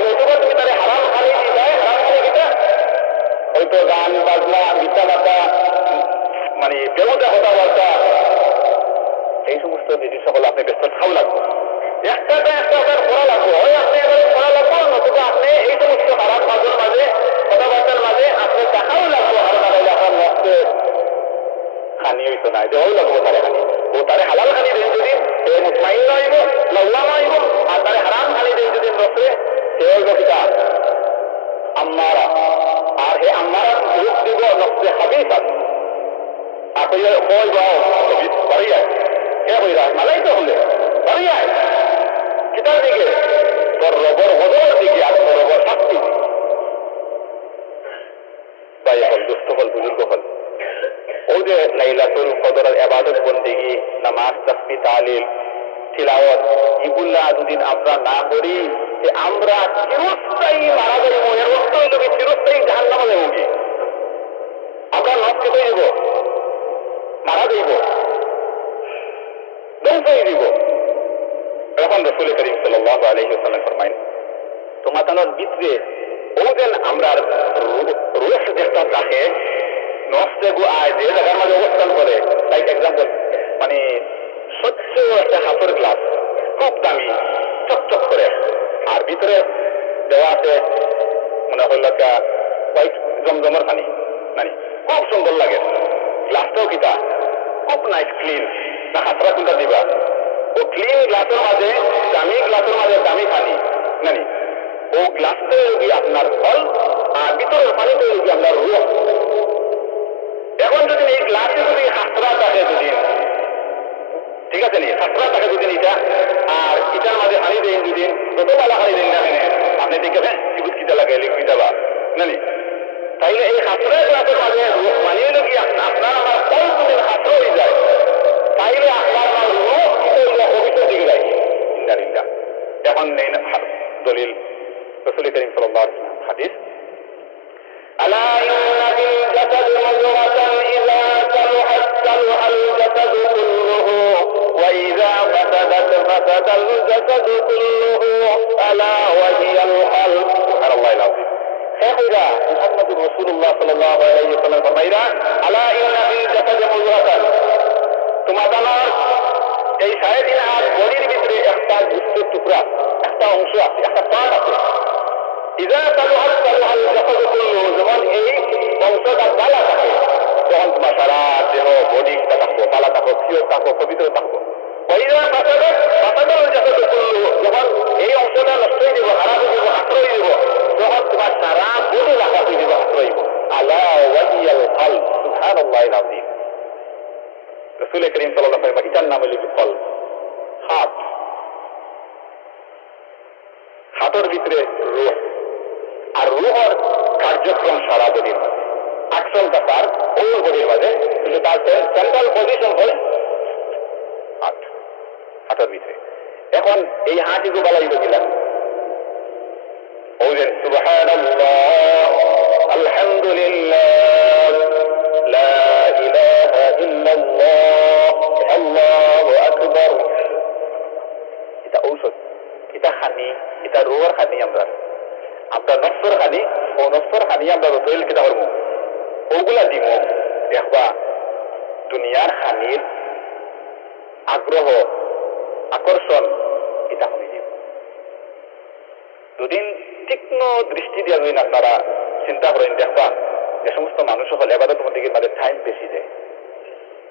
নতুবা তুমি তাহলে হারাম খালি দিবা, হারাম খালি দিবা। হয়তো গান বাজনা মিথ্যা মাতা মানে বেহুদা কথাবার্তা এই সমস্ত জিনিস সকল আপনি ব্যস্ত খাও লাগবে, একটা আপনার করা লাগবো, ওই আপনি এবারে করা লাগবো, নতুবা আপনি এই সমস্ত খারাপ কাজের মাঝে কথাবার্তার মাঝে আপনি দেখাও লাগবো। আর না হলে আপনার নষ্ট খানি হইতো না, দেওয়াও লাগবো তারে খানি। ও তারে হালাল খানি দেন যদি মুতমাইন হইব, লাউলাম হইব, আর তারে হারাম খানি দেন যদি নষ্টে সে হইব কিতা আম্মারা। আর হে আম্মারা রূপ দিব নষ্টে হাবিস আছে। আপনি কই যাও বাড়ি যায়, কে কইরা মালাই তো হলে বাড়ি যায় কিতার দিকে, তোর রবর হজর দিকে আর তোর রবর শাস্তি দিকে। ভাই হল দুস্থ হল বুজুর্গ হল, ও যে লাইলাতুল কদরের ইবাদত বন্দেগি, নামাজ তাসবিহ তাহলিল তিলাওয়াত এগুলা দুদিন আমরা না করি, যে আমরা চিরস্থায়ী মারা যাইব, এর অর্থ হইল কি চিরস্থায়ী জাহান্নামে যাবো কি, আমরা নষ্ট হয়ে যাব, মারা যাইব, ধ্বংস হয়ে দিব। তখন রাসূল করিম সাল্লাল্লাহু আলাইহি ওয়াসাল্লাম ফরমাইন, তোমাদের ভিতরে ও যেন আমরা রূহ যেটা থাকে নষ্ট গো আয় যে জায়গার মাঝে অবস্থান করে, লাইক এক্সাম্পল মানে স্বচ্ছ একটা হাতের গ্লাস, খুব দামি, চকচক করে, আর ভিতরে দেওয়া আছে মনে হইল একটা হোয়াইট জমজমের পানি, মানে খুব সুন্দর লাগে। গ্লাসটাও কিতা খুব নাইস ক্লিন, না হাতরা কোনটা দিবা, ও ক্লিন গ্লাসের মাঝে দামি গ্লাসের মাঝে দামি পানি, নানি ও গ্লাসটা কি আপনার ফল, আর ভিতরের পানিটা কি আপনার রূহ। এখন যদি এই গ্লাসে যদি হাতরা থাকে যদি, ঠিক আছে নি হাতরা থাকে যদি এটা, আর এটার মাঝে হানি দেন যদি, যত পালা হানি দেন না আপনি দেখেন চিবুত কিটা লাগে লিকুইডা বা নানি, তাইলে এই হাতরা গ্লাসের মাঝে মানিয়ে কি আপনার আমার ফল যদি হাতরা হয়ে যায়, তাইলে আপনার আমার রূহ ভবিষ্যৎ দিকে যায়। ইন্দারিল্লাহ। এখন নেই না দলিল রাসূল করিম সাল্লাল্লাহু আলাইহি ওয়াসাল্লাম হাদিস, আলা ইন্না ফিল জাসাদি মুদগাতান ইযা সালুহাত সালুহাল জাসাদু কুল্লুহু ওয়া ইযা ফাসাদাত ফাসাদাল জাসাদু কুল্লুহু আলা ওয়া হিয়াল কলব। সুবহানাল্লাহিল আযীম। সাইয়্যিদা মুহাম্মদুর রাসূলুল্লাহ সাল্লাল্লাহু আলাইহি ওয়াসাল্লাম ফরমাইরা, আলা ইন্না ফিল জাসাদি মুদগাতান, তোমাদের এই 3.5 হাত বডির ভিতরে একটা গুস্তের টুকরা, একটা অংশ আছে, একটা পার্ট আছে, ইযা সালুহাত সালুহাল জাসাদু কুল্লুহু, যখন এই অংশটা ভালো থাকে তখন তোমার সারা দেহ বডিটা থাকবো, ভালো থাকবো, পিওর থাকবো, পবিত্র থাকবো। ওয়া ইযা ফাসাদাত ফাসাদাল জাসাদু কুল্লুহু, যখন এই অংশটা নষ্ট হয়ে যাব, খারাপ হয়ে যাব, হাত হয়ে যাব, তখন তোমার সারা বডি রাখা হয়ে যাব, হাত হয়ে যাব। আলা ওয়া হিয়াল কলব। সুবহানাল্লাহিল আযীম। রাসূল করিম সাল্লাল্লাহু আলাইহি ওয়াসাল্লাম এটার নাম হলো কলব, হাত। হাতের ভিতরে রূহ, আর রূহের কার্যক্রম সারা বডির মাঝে, অ্যাকশনটা তার হোল বডির মাঝে, কিন্তু তার সেন্ট্রাল পজিশন হয় হাত, হাতের ভিতরে। এখন এই হাতই তো বালাই দিলাম, বলেন সুবহানাল্লাহ, আলহামদুলিল্লাহ, লা ইলাহা ইল্লাল্লাহ, আল্লাহু আকবার। এটা ঔষধ, এটা খানি, এটা রুহের খানি, আমরা নফসের খানি, ও নফসের খানি আমরা রসুল কিতা করব, ওগুলা দিব দেখবা দুনিয়ার খানির আগ্রহ আকর্ষণ এটা কমে দিব। দুদিন তীক্ষ্ণ দৃষ্টি দিয়ে যদি আপনারা চিন্তা করেন, দেখবা যে সমস্ত মানুষ সকল এবাদত বন্দেগীর মাঝে টাইম বেশি যায়,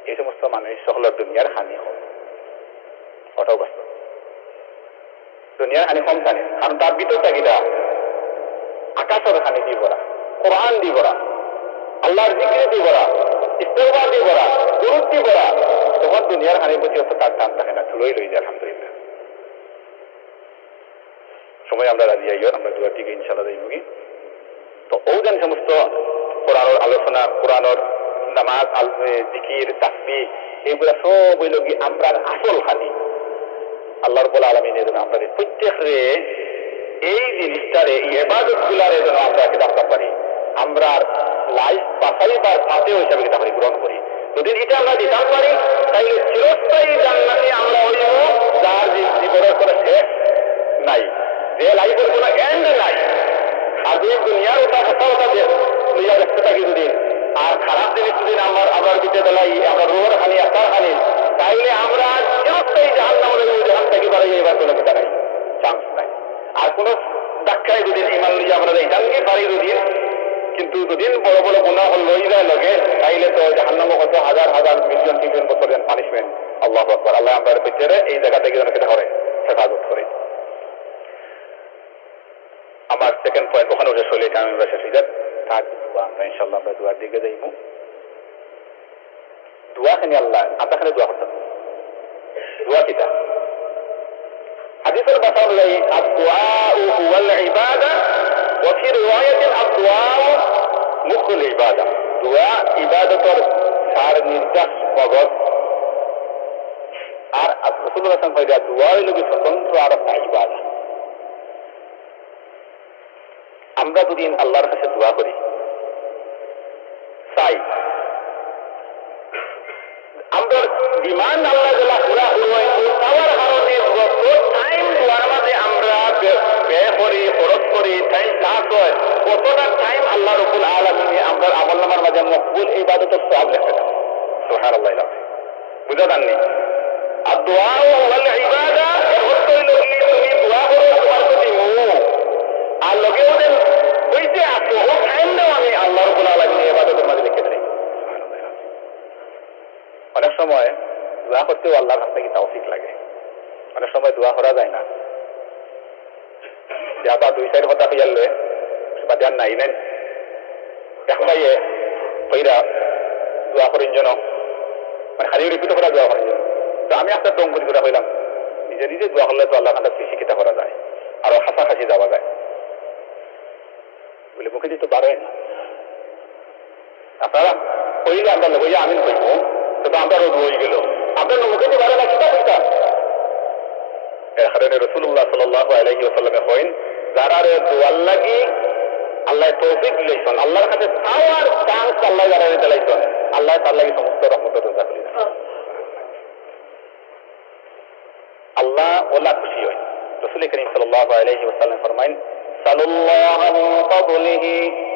এই সমস্ত মানুষ সকলের দুনিয়ার হানি হয়, ওটাও বাস্তব। দুনিয়ার হানি কম জানে, কারণ তার ভিতরটা কিটা আকাশের হানি দিয়ে ভরা, কোরআন দিয়ে ভরা, আল্লাহর জিকির দিয়ে ভরা, ইস্তেগফার দিয়ে ভরা, দুরূদ দিয়ে ভরা, তখন দুনিয়ার হানির প্রতি অত তার টান থাকে না, চুলোই রয়ে যায়। আলহামদুলিল্লাহ। সময় আমরা রাজি আইও, আমরা দুয়ার দিকে ইনশাআল্লাহ যাইবি। তো ও যেন সমস্ত কোরআনের আলোচনা, কোরআনের নামাজ, জিকির, তাসবিহ এগুলা সব হইল কি আমরা আসল খানি আল্লাহ রাব্বুল আলামিন এর আমরা প্রত্যেকরে এই জিনিসটারে ইবাদত গুলার জন্য আমরা কি রাখতে পারি আমরা লাইফ বাঁচাইবার পাথেয় হিসাবে কিতা করি গ্রহণ করি যদি এটা আমরা দিতে পারি তাইলে চিরস্থায়ী জান্নাতে আমরা হইব যার জীবনের কোনো শেষ নাই যে লাইফের কোনো এন্ড নাই আর যদি দুনিয়ার ওটা কথা লইয়া ব্যস্ত থাকি যদি আর খারাপ জিনিস যদি আমার ভিতরে দেলাই আমরা রোহর খানি আকার খানি তাইলে আমরা চিরস্থায়ী জাহান্নামের জাহান থেকে পারে এবার কোনো কথা নাই চান্স নাই আর কোন ডাক্তায় দুদিন ইমান লইয়া আমরা জানকে পারি দুদিন কিন্তু দুদিন বড় বড় গুনাহ লই যায় লগে তাইলে তো জাহান্নামে কত হাজার হাজার মিলিয়ন ট্রিলিয়ন বছরের পানিশমেন্ট আল্লাহু আকবার আল্লাহ আমাদের ভিতরে এই জায়গা থেকে যেন কেটে করে হেফাজত করে আমার সেকেন্ড পয়েন্ট ওখানে উঠে চলে এটা আমি শেষ হয়ে যাক থাক আমরা ইনশাল্লাহ আমরা দুয়ার দিকে যাইব দোয়া খানি আল্লাহ আমরা খালি দোয়া করতাম দোয়া কিতা হাদিসের কথা অনুযায়ী الدعاء هو العبادة وفي رواية الدعاء مخ العبادة দোয়া ইবাদতের সার নির্যাস মগজ আর রাসূলুল্লাহ সাল্লাল্লাহু আলাইহি ওয়াসাল্লাম দোয়া হইল স্বতন্ত্র আর একটা ইবাদত আমরা দুদিন আল্লাহর কাছে দোয়া করি চাই আমরা বিমান আল্লাহ জেলা পুরা পাওয়ার কারণে যত টাইম দোয়ার মাঝে আমরা ব্যয় করি খরচ করি টাইম পাস হয় কতটা টাইম আল্লাহ রাব্বুল আলামিন আমরা আমল নামার মাঝে মকবুল ইবাদতের সওয়াব লিখে দেন সুবহানাল্লাহ বুঝা জাননি আর দোয়া ওয়াল ইবাদা এর অর্থ হইল কি তুমি দোয়া করো তোমার প্রতি আর লোকে ওদের হইতে আসো ও টাইম দাও আমি আল্লাহ রাব্বুল আলামিন ইবাদতের মাঝে লিখে দেই অনেক সময় দোয়া করতেও আল্লাহর কাছ থেকে তৌফিক লাগে অনেক সময় দোয়া করা যায় না যে আবার দুই সাইড কথা হইয়ালে বাজার নাই নেন দেখাইয়ে কইরা দোয়া করেন যেন মানে খালি রিপিট করা দোয়া করেন যেন তো আমি একটা দম করে হইলাম নিজে নিজে দোয়া করলে তো আল্লাহর কাছে শিক্ষিতা করা যায় আরো হাসাহাসি যাওয়া যায় বলে মুখে দিতে পারেন আপনারা কইলে আমরা লইয়া আমিন কইব তো আমরা রোগ হয়ে গেল আপনার মুখে দিতে পারে না কিতা কইতা এখানে রাসূলুল্লাহ সাল্লাল্লাহু আলাইহি ওয়াসাল্লাম কইন যারা রে দোয়ার লাগি আল্লাহ তৌফিক দিলেন আল্লাহর কাছে চাওয়ার চান্স আল্লাহ যারা দিলেন আল্লাহ তার লাগি সমস্ত রহমতের রোজা খুলে দেন আল্লাহ ওলা খুশি হয় রাসূল করিম সাল্লাল্লাহু আলাইহি ওয়াসাল্লাম ফরমাইন সাল্লাল্লাহু মিন ফাদলিহি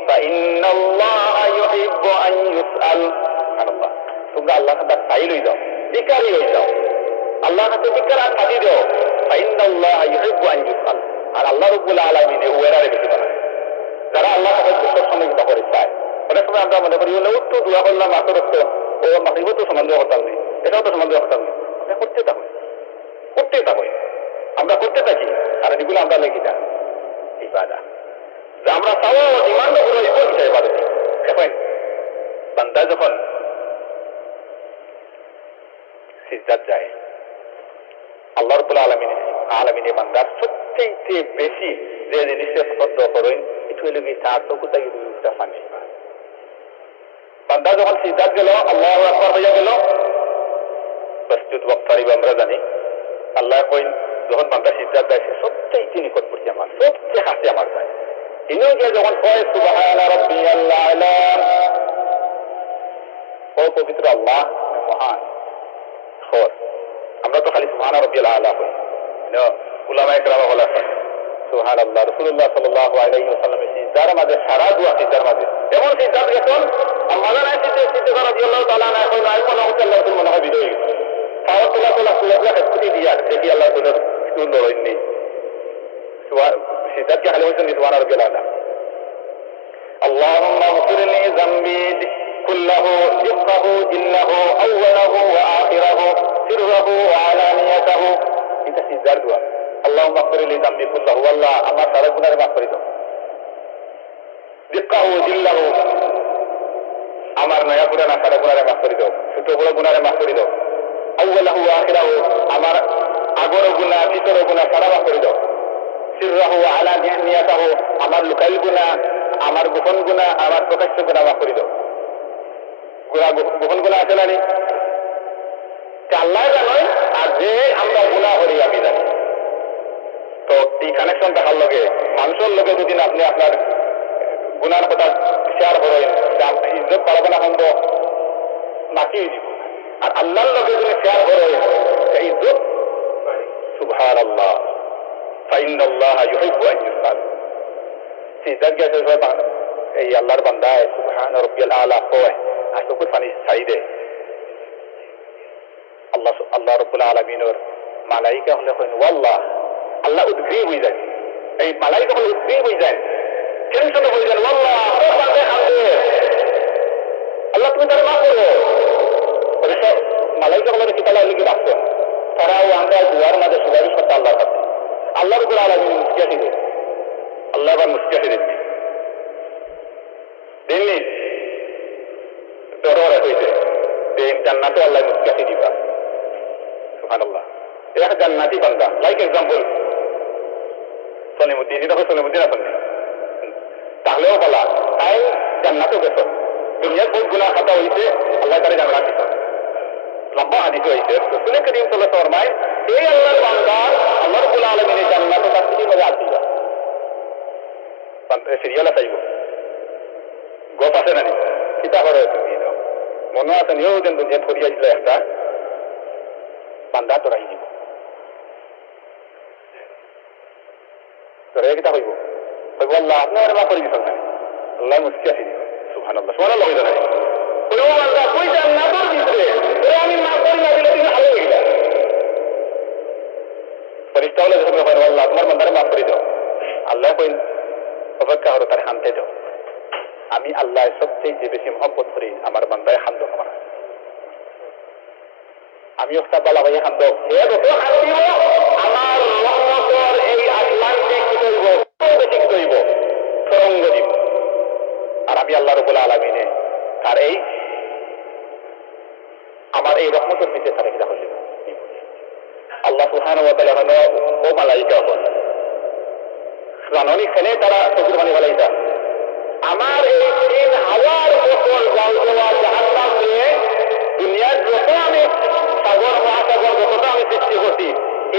ফাইন্নাল্লাহা ইউহিব্বু আন ইউসআল সুবহানাল্লাহ তোমরা আল্লাহর কাছে চাই লই যাও ভিখারি হই যাও আল্লাহর কাছে ভিক্ষার আর পাতি দাও ফাইন্নাল্লাহা ইউহিব্বু আন ইউসআল আর আল্লাহ রাব্বুল আলামিন ওয়ারারে বেশি বানায় যারা আল্লাহর কাছে সব সময় কথা করে চায় অনেক সময় আমরা মনে করি ও তো দোয়া করলাম আসর ও মাগরিবও তো সমান দোয়া করতাম নেই এটাও তো সমান দোয়া করতাম নেই করতে থাকো আমরা করতে থাকি আর এগুলো আমরা লেগে যা ইবাদত যে আমরা চাও ইমান পুরো ইবাদত দেখেন বান্দা যখন সিজদাত যায় আল্লাহ রাব্বুল আলামিন বান্দার সবচেয়ে বেশি যে জিনিসে পছন্দ করেন এটা হলো কি তার চোখটা কি দুইটা পানি বান্দা যখন সিজদাত গেল আল্লাহু আকবার হইয়া গেল প্রস্তুত বক্তারিব আমরা জানি আল্লাহ কইন যখন বান্দা সিজদাত যায় সবচেয়ে নিকটবর্তী আমার সবচেয়ে কাছে আমার যায় ইনিও গিয়ে যখন কয় সুবহানা রাব্বিয়াল আ'লা ও পবিত্র আল্লাহ মহান খোর আমরা তো খালি সুবহানা রাব্বিয়াল আ'লা কই না উলামায়ে কেরাম বলেছেন সুবহানাল্লাহ রাসূলুল্লাহ সাল্লাল্লাহু আলাইহি ওয়াসাল্লাম সিজদার মাঝে সারা দোয়া সিজদার মাঝে এমন সিজদাত গেছেন আমাদের আছে যে সিজদা রাদিয়াল্লাহু তাআলা না কই নাই কোন আল্লাহ তাআলা মনে হয় বিদয় তাও তোলা হাসতি দিয়া দেখি আল্লাহ তাআলা কোন লড়াই নেই সিজদাত কি খালি হইছেন সুবহানা রাব্বিয়াল আ'লা اللهم اغفر لي ذنبي كله دقه جله اوله واخره سره وعلانيته এটা সিজদার দোয়া اللهم اغفر لي ذنبي كله والله আমার সারা গুনাহ মাফ করে দাও دقه جله আমার নয়া পুরানা সারা গুনাহ মাফ করে দাও ছোট বড় গুনাহ মাফ করে দাও اوله واخره আমার আগর গুনাহ ভিতর গুনাহ সারা মাফ করে দাও سره وعلانيته আমার লুকাইল গুনাহ আমার গোপন গুনাহ আমার প্রকাশ্য গুনাহ মাফ করে দাও গোপন গুনাহ আছে না আল্লাহ জানোই আর যে আমরা গুনাহ করি আমি জানি। তো এই কানেকশন দেখার লগে মানুষের লগে যদি আপনি আপনার গুনার কথা শেয়ার করেন ইজ্জত পারবে না সম্ভব নাকি, আর আল্লাহর লগে যদি শেয়ার করেন ইজ্জত সুবহানাল্লাহ ফাইন্নাল্লাহ ইউহিব্বু আন ইউসাল। সিজদা গেছে এই আল্লাহর বান্দায় সুবহান রাব্বিয়াল আলা কয় আর তো কুছ পানি ছাই দে আল্লাহ রাব্বুল আলামিনের মালাইকা হলে কইন ওয়াল্লাহ আল্লাহ উদ্গ্রীব হয়ে যায়। এই মালাইকা হলে উদ্গ্রীব হয়ে যায়, টেনশন হয়ে যায়, ওয়াল্লাহ আমার বান্দা কাঁদে আল্লাহ তুমি তার মাফ করো। মালাইকা হলে কি তালা লিখে রাখতো তারাও আমরা দুয়ার মাঝে সুপারিশ করতে আল্লাহর কাছে। আল্লাহ রাব্বুল আলামিন মুস্কিয়া দিবে, আল্লাহ আবার মুস্কিয়া দিবে দিননি দরবারে হইতে জান্নাতে আল্লাহ মুস্কিয়া দিবা সুবহানাল্লাহ। এক জান্নাতি বান্দা লাইক এক্সাম্পল সলিমুদ্দিন, এটা সলিমুদ্দিন আসেন তাহলেও বলা তাই জান্নাতেও গেছ, দুনিয়ার বহুত গুনাহ খাতা হইছে আল্লাহ তারে জান্নাত দিত। লম্বা হাদিস হইছে রাসূল করিম সাল্লাল্লাহু আলাইহি ওয়াসাল্লাম ফরমায় এই আল্লাহর বান্দা আল্লাহ রাব্বুল আলামিনের জান্নাতে তার কি মজা আসিবা সিরিয়াল আসাইব গপ আছে না কিতা করে তুমি মনে আছে নিয়েও যেন দুনিয়া ছড়িয়েছিল একটা বান্দা তোরাই দিব তোরা কিতা হইব হইব আল্লাহ আপনার মা করে দিচ্ছেন আল্লাহ মুস্কি আসি দিব সুবহানাল্লাহ সুবহানাল্লাহ হইল না কোনো বান্দা কই জান্নাতের ভিতরে তোরা আমি মা করে না দিলে তুমি ভালো হইলা ফেরেশতা হলে যখন হয় আল্লাহ তোমার বান্দারে মাফ করে দাও আল্লাহ কই অপেক্ষা করো তার শান্তি দাও আমি আল্লাহ সবচেয়ে যে বেশি মহব্বত করি আমার বান্দায় খান্দ আমার আমি ওস্তাদ বলা ভাইয়া খান্দ এ যত শান্তি আমার রহমতের এই আটলান্টিক কি করব বেশি কি করব তরঙ্গ দিব আর আমি আল্লাহ রাব্বুল আলামিনে তার এই আমার এই রহমতের ভিতরে তারা কিনা হইল আল্লাহ সুবহানাহু ওয়া তাআলা ও মালাইকা হল জাননি খেলে তারা চোখের পানি ফেলাইতা আমার এই 3000 বছর জাল দেওয়া জাহান্নাম দিয়ে দুনিয়ার যত আমি সাগর মহাসাগর যতটা আমি সৃষ্টি করছি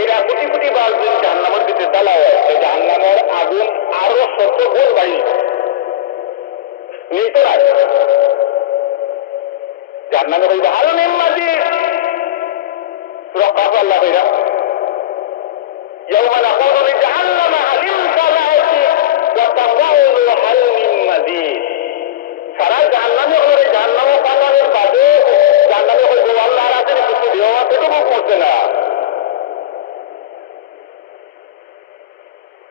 এরা কোটি কোটি বার দিন জাহান্নামের ভিতরে জ্বালায় সেই জাহান্নামের আগুন আরো 70 গুণ বাড়ি নেই তো নাই জাহান্নামে হইব আরো নিম্মাজি রক্ষা আল্লাহ হইরা يوم نقول لجهنم هل امتلأت وتقول هل من مزيد সারা জাহান্নামে হলে জাহান্নামে পাতানোর বাদে জাহান্নামে হইব আল্লাহর আছে কিছু দেওয়া এটুকু করছে না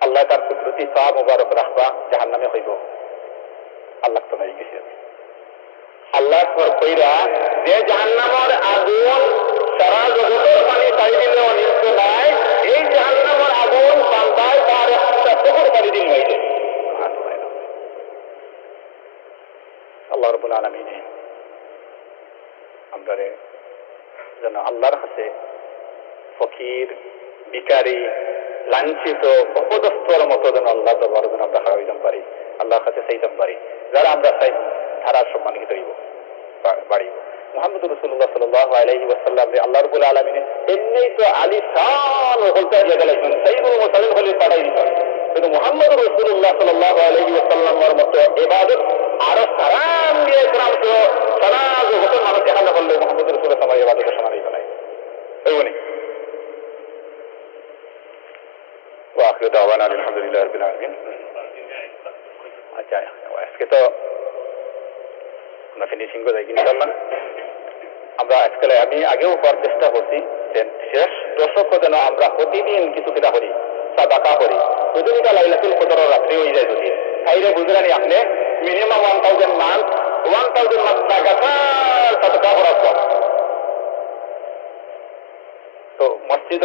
আল্লাহ তার কুদরতি সওয়াব মুবারক রাখবা জাহান্নামে হইব আল্লাহ তো নাই গেছে আল্লাহ পর কইরা যে জাহান্নামের আগুন সারা জগতের পানি চাই দিলেও নিত্য নাই এই জাহান্নামের আগুন বান্দায় তার একটা চোখের পানি দিন হয়েছে আল্লাহ রাব্বুল আলামিন আমরা যেন আল্লাহর কাছে ফকির ভিখারি লাঞ্ছিত অপদস্থর মতো যেন আল্লাহ দরবার যেন আমরা হারাইতে পারি আল্লাহর কাছে চাইতে পারি যারা আমরা চাই তারা সম্মানিত হইব বাড়িব মুহাম্মদ রাসূলুল্লাহ সাল্লাল্লাহু আলাইহি ওয়াসাল্লাম আল্লাহ রাব্বুল আলামিন এমনিই তো আলিশান হলতা দিয়ে গেলেন সাইয়্যিদুল মুরসালিন হলে পাঠাই দিতেন কিন্তু মুহাম্মদ রাসূলুল্লাহ সাল্লাল্লাহু আলাইহি ওয়াসাল্লামের মতো ইবাদত আর সারা আম্বিয়া کرام তো সারা জগতের মানুষ এখানে বললে মুহাম্মদ রাসূলুল্লাহ সাল্লাল্লাহু আলাইহি ওয়াসাল্লামের সমান হইতো না এইবনি ওয়াখির দাওয়ানা আলহামদুলিল্লাহি রাব্বিল আলামিন। আচ্ছা আজকে তো আমরা ফিনিশিং করে যাই ইনশাআল্লাহ। আমরা আজকে আমি আগেও করার চেষ্টা করছি যে শেষ দশক যেন আমরা প্রতিদিন কিছু কিনা করি সাদাকা করি প্রতিদিনটা লাইলাতুল কদর রাত্রি হয়ে যায় যদি তাইলে বুঝলেন আপনি মিনিমাম 1000 মান্থ লাগাতার সাদাকা করা তো মসজিদ